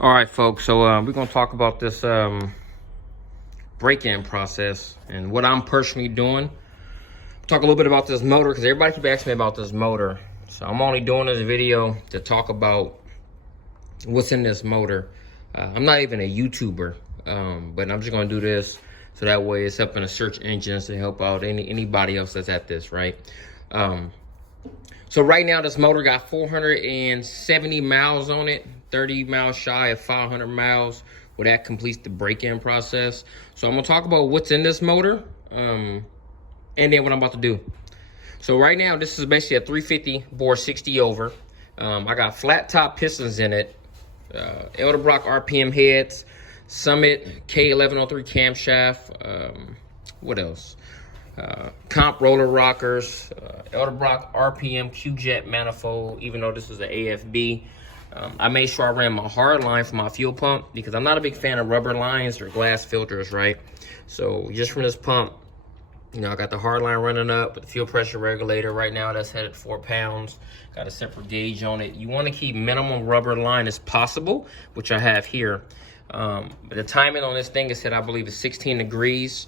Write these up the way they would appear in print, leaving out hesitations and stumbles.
All right, folks, so we're going to talk about this break-in process and what I'm personally doing. Talk a little bit about this motor because everybody keep asking me about this motor. So I'm only doing this video to talk about what's in this motor. I'm not even a YouTuber, but I'm just going to do this so that way it's helping the search engines to help out anybody else that's at this, right? So right now this motor got 470 miles on it, 30 miles shy of 500 miles, where that completes the break-in process. So I'm gonna talk about what's in this motor, and then what I'm about to do. So right now this is basically a 350 bore 60 over. I got flat top pistons in it, Edelbrock RPM heads, Summit K1103 camshaft, what else? Comp roller rockers, Edelbrock RPM Q-jet manifold, even though this is an AFB. I made sure I ran my hard line for my fuel pump because I'm not a big fan of rubber lines or glass filters, right? So just from this pump, you know, I got the hard line running up with the fuel pressure regulator. Right now that's headed 4 pounds. Got a separate gauge on it. You want to keep minimum rubber line as possible, which I have here. The timing on this thing is set, I believe, is 16 degrees.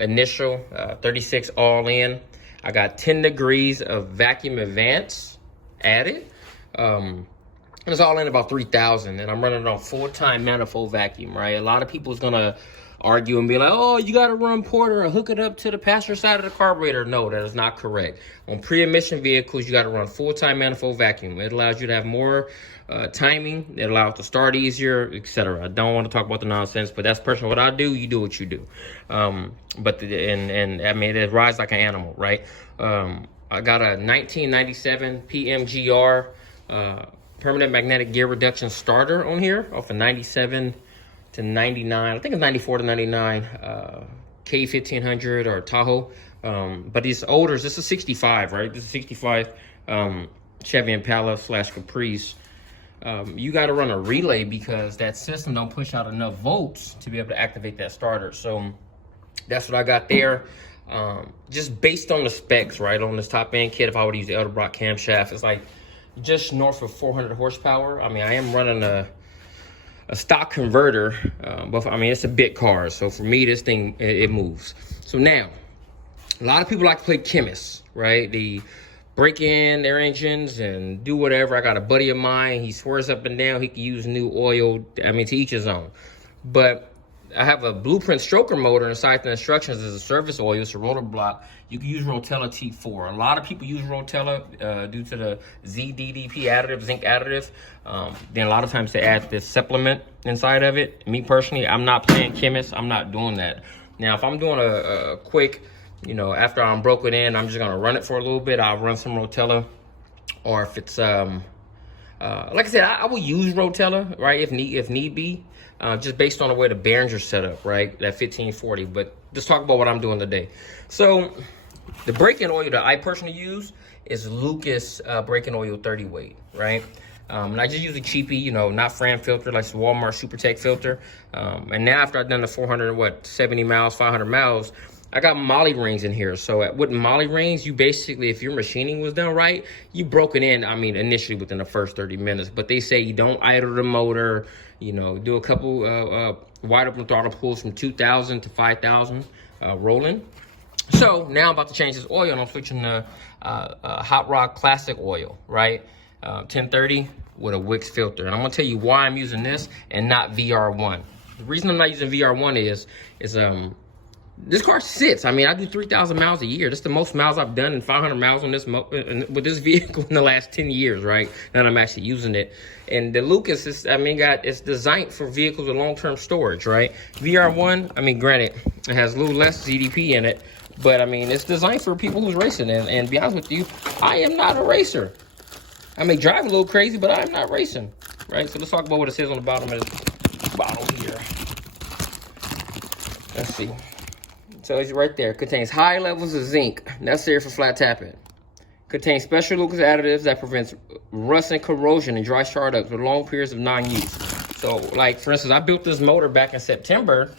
Initial 36 all in. I got 10 degrees of vacuum advance added. It's all in about 3,000, and I'm running it on full-time manifold vacuum, right? A lot of people is gonna argue and be like, oh, you gotta run porter or hook it up to the passenger side of the carburetor. No, that is not correct. On pre-emission vehicles, you gotta run full-time manifold vacuum. It allows you to have more timing. It allows it to start easier, etc. I don't want to talk about the nonsense, but that's personally what I do. You do what you do. I mean, it rides like an animal, right? I got a 1997 PMGR permanent magnetic gear reduction starter on here, off a 97 to 99. I think it's 94 to 99 K1500 or Tahoe. But these older, this is 65, right? This is 65 Chevy Impala / Caprice. You got to run a relay because that system don't push out enough volts to be able to activate that starter. So that's what I got there. Just based on the specs, right? On this top end kit, if I would use the Edelbrock camshaft, it's like just north of 400 horsepower. I mean, I am running a stock converter, but I mean, it's a bit car. So for me, this thing, it moves. So now, a lot of people like to play chemists, right? They break in their engines and do whatever. I got a buddy of mine, he swears up and down he can use new oil. I mean, to each his own. But I have a Blueprint stroker motor inside the instructions as a service oil. It's a rotor block. You can use Rotella T4. A lot of people use Rotella due to the ZDDP additive, zinc additive. Then a lot of times they add this supplement inside of it. Me personally, I'm not playing chemist. I'm not doing that. Now, if I'm doing a quick, you know, after I'm broken in, I'm just gonna run it for a little bit. I'll run some Rotella, or if it's like I said, I will use Rotella, right, if need be, just based on the way the bearings are set up, right, that 1540. But let's talk about what I'm doing today. So the break-in oil that I personally use is Lucas break-in oil 30 weight, right? And I just use a cheapie, you know, not Fran filter, like the Walmart SuperTech filter. And now after I've done the 470 miles, 500 miles, I got molly rings in here. So with molly rings, you basically, if your machining was done right, you broke it in, I mean, initially within the first 30 minutes. But they say you don't idle the motor, you know, do a couple wide open throttle pulls from 2,000 to 5,000 rolling. So now I'm about to change this oil, and I'm switching to Hot Rock Classic oil, right? 1030 with a Wix filter. And I'm gonna tell you why I'm using this and not VR1. The reason I'm not using VR1 is this car sits. I mean, I do 3,000 miles a year. That's the most miles I've done in 500 miles on this with this vehicle in the last 10 years, right? And I'm actually using it. And the Lucas is, I mean, it's designed for vehicles with long-term storage, right? VR1, I mean, granted, it has a little less ZDP in it, but I mean, it's designed for people who's racing. And to be honest with you, I am not a racer. I may drive a little crazy, but I'm not racing, right? So let's talk about what it says on the bottom of this bottle here. Let's see. So it's right there. Contains high levels of zinc necessary for flat tappet. Contains special Lucas additives that prevents rust and corrosion and dry startups with long periods of non-use. So, like, for instance, I built this motor back in September.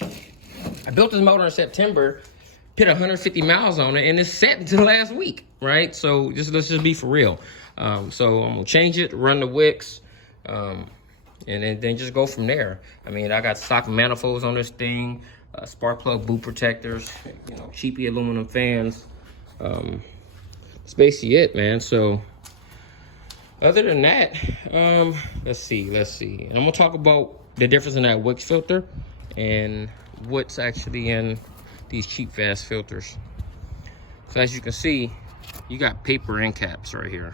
Put 150 miles on it, and it's set until last week, right? So let's just be for real. So I'm gonna change it, run the Wix, and then just go from there. I mean, I got stock manifolds on this thing, spark plug boot protectors, you know, cheapy aluminum fans. That's basically it, man. So other than that, let's see. And I'm gonna talk about the difference in that Wicks filter and what's actually in these cheap fast filters. So as you can see, you got paper end caps right here.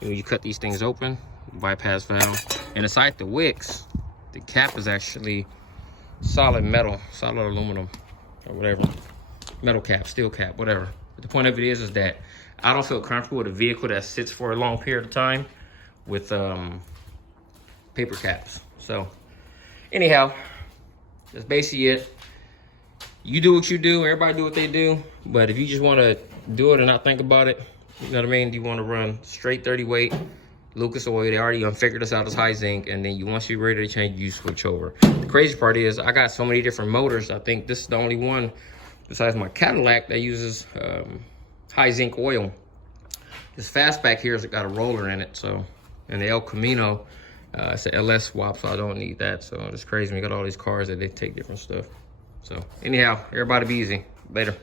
You cut these things open, bypass valve, and inside the Wicks, the cap is actually solid metal, solid aluminum, or whatever. Metal cap, steel cap, whatever. But the point of it is that I don't feel comfortable with a vehicle that sits for a long period of time with paper caps. So anyhow, that's basically it. You do what you do, everybody do what they do. But if you just want to do it and not think about it, you know what I mean? You want to run straight 30 weight, Lucas oil. They already figured this out as high zinc, and then once you're ready to change, you switch over. The crazy part is I got so many different motors. I think this is the only one besides my Cadillac that uses high zinc oil. This fastback here has got a roller in it, so, and the El Camino, it's an LS swap, so I don't need that. So it's crazy. We got all these cars that they take different stuff. So anyhow, everybody be easy. Later.